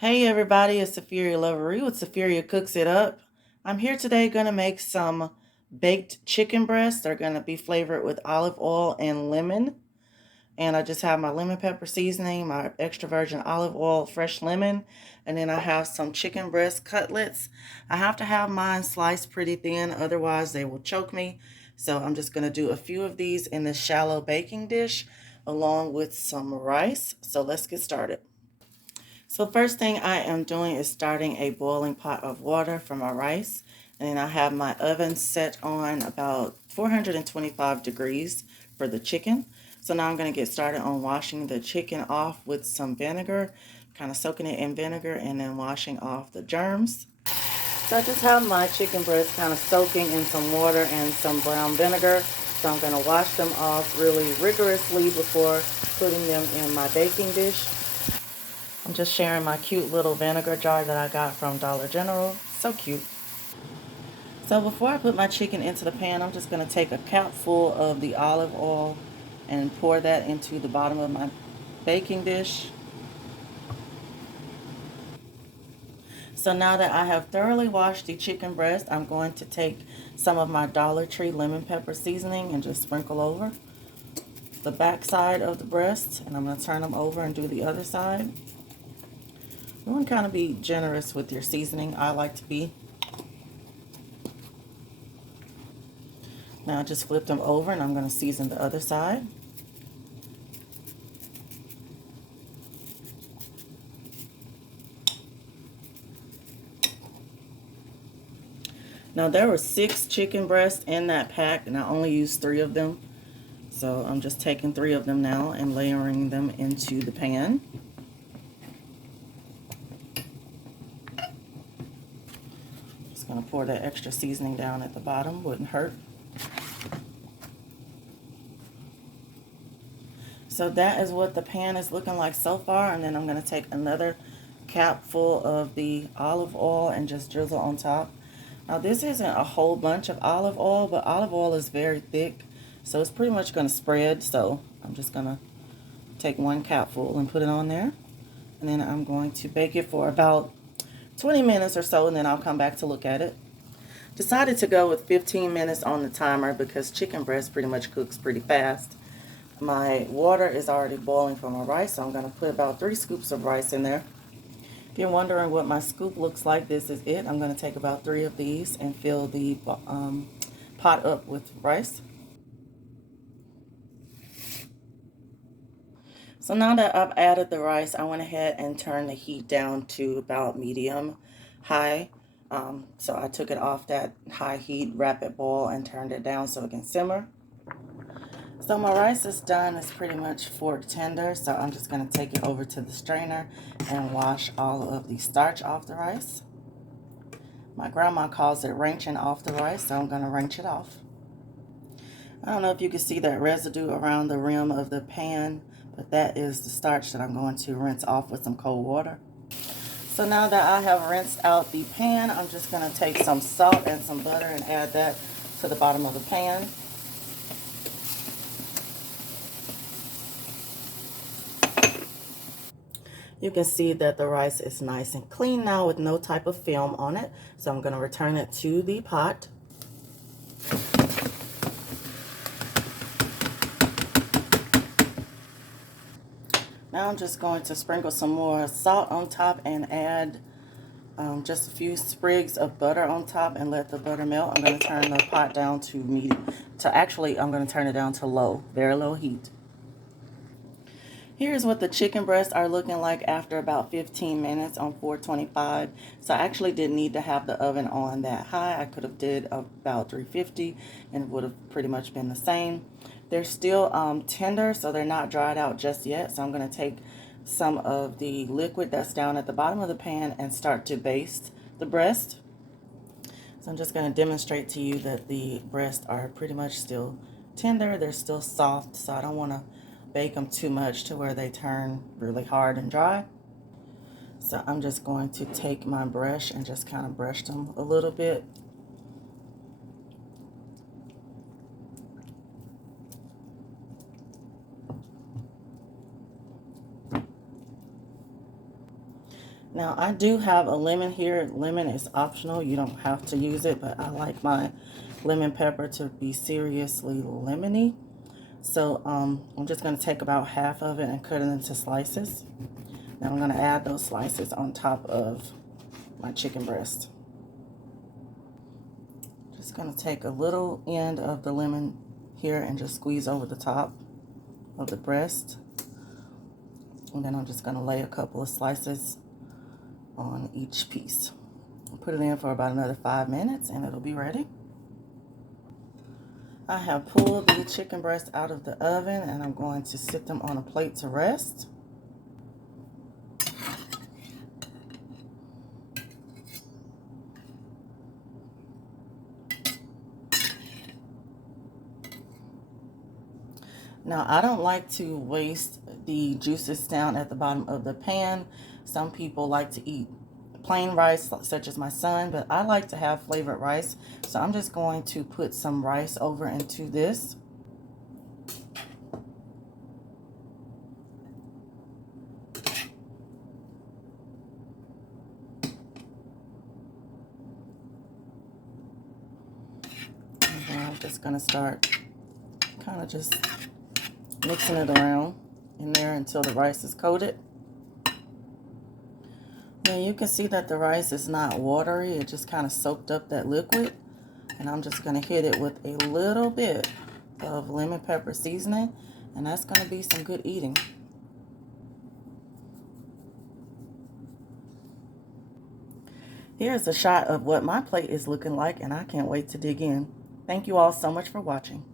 Hey everybody, it's Safiria Lovery with Safiria Cooks It Up. I'm here today going to make some baked chicken breasts. They're going to be flavored with olive oil and lemon. And I just have my lemon pepper seasoning, my extra virgin olive oil, fresh lemon, and then I have some chicken breast cutlets. I have to have mine sliced pretty thin, otherwise they will choke me. So I'm just going to do a few of these in this shallow baking dish along with some rice. So let's get started. So first thing I am doing is starting a boiling pot of water for my rice. And then I have my oven set on about 425 degrees for the chicken. So now I'm going to get started on washing the chicken off with some vinegar, kind of soaking it in vinegar and then washing off the germs. So I just have my chicken breast kind of soaking in some water and some brown vinegar. So I'm going to wash them off really rigorously before putting them in my baking dish. I'm just sharing my cute little vinegar jar that I got from Dollar General. So cute. So before I put my chicken into the pan, I'm just going to take a capful of the olive oil and pour that into the bottom of my baking dish. So now that I have thoroughly washed the chicken breast, I'm going to take some of my Dollar Tree lemon pepper seasoning and just sprinkle over the back side of the breast. And I'm going to turn them over and do the other side. You want to kind of be generous with your seasoning. I like to be. Now just flip them over and I'm going to season the other side. Now there were 6 chicken breasts in that pack and I only used 3 of them. So I'm just taking 3 of them now and layering them into the pan. Just going to pour that extra seasoning down at the bottom, wouldn't hurt. So that is what the pan is looking like so far, and then I'm going to take another cap full of the olive oil and just drizzle on top. Now this isn't a whole bunch of olive oil, but olive oil is very thick, so it's pretty much going to spread. So I'm just going to take 1 capful and put it on there, and then I'm going to bake it for about 20 minutes or so, and then I'll come back to look at it. Decided to go with 15 minutes on the timer because chicken breast pretty much cooks pretty fast. My water is already boiling for my rice, so I'm going to put about 3 scoops of rice in there. If you're wondering what my scoop looks like, this is it. I'm going to take about 3 of these and fill the pot up with rice. So now that I've added the rice, I went ahead and turned the heat down to about medium high. So I took it off that high heat rapid boil and turned it down so it can simmer. So my rice is done. It's pretty much fork tender. So I'm just going to take it over to the strainer and wash all of the starch off the rice. My grandma calls it wrenching off the rice, so I'm going to wrench it off. I don't know if you can see that residue around the rim of the pan, but that is the starch that I'm going to rinse off with some cold water. So now that I have rinsed out the pan, I'm just going to take some salt and some butter and add that to the bottom of the pan. You can see that the rice is nice and clean now with no type of film on it. So I'm going to return it to the pot. Now I'm just going to sprinkle some more salt on top and add just a few sprigs of butter on top and let the butter melt. I'm going to turn the pot down to medium. I'm going to turn it down to low, very low heat. Here's what the chicken breasts are looking like after about 15 minutes on 425. So I actually didn't need to have the oven on that high. I could have did about 350 and it would have pretty much been the same. They're still tender, so they're not dried out just yet. So I'm going to take some of the liquid that's down at the bottom of the pan and start to baste the breast. So I'm just going to demonstrate to you that the breasts are pretty much still tender. They're still soft, so I don't want to bake them too much to where they turn really hard and dry. So I'm just going to take my brush and just kind of brush them a little bit. Now I do have a lemon here. Lemon is optional. You don't have to use it, but I like my lemon pepper to be seriously lemony. So I'm just going to take about half of it and cut it into slices. Now I'm going to add those slices on top of my chicken breast. Just going to take a little end of the lemon here and just squeeze over the top of the breast. And then I'm just going to lay a couple of slices on each piece. Put it in for about another 5 minutes and it'll be ready. I have pulled the chicken breast out of the oven and I'm going to sit them on a plate to rest. Now, I don't like to waste the juices down at the bottom of the pan. Some people like to eat plain rice, such as my son, but I like to have flavored rice. So I'm just going to put some rice over into this. And then I'm just going to start kind of just mixing it around in there until the rice is coated. Now you can see that the rice is not watery. It just kind of soaked up that liquid. And I'm just going to hit it with a little bit of lemon pepper seasoning. And that's going to be some good eating. Here's a shot of what my plate is looking like, and I can't wait to dig in. Thank you all so much for watching.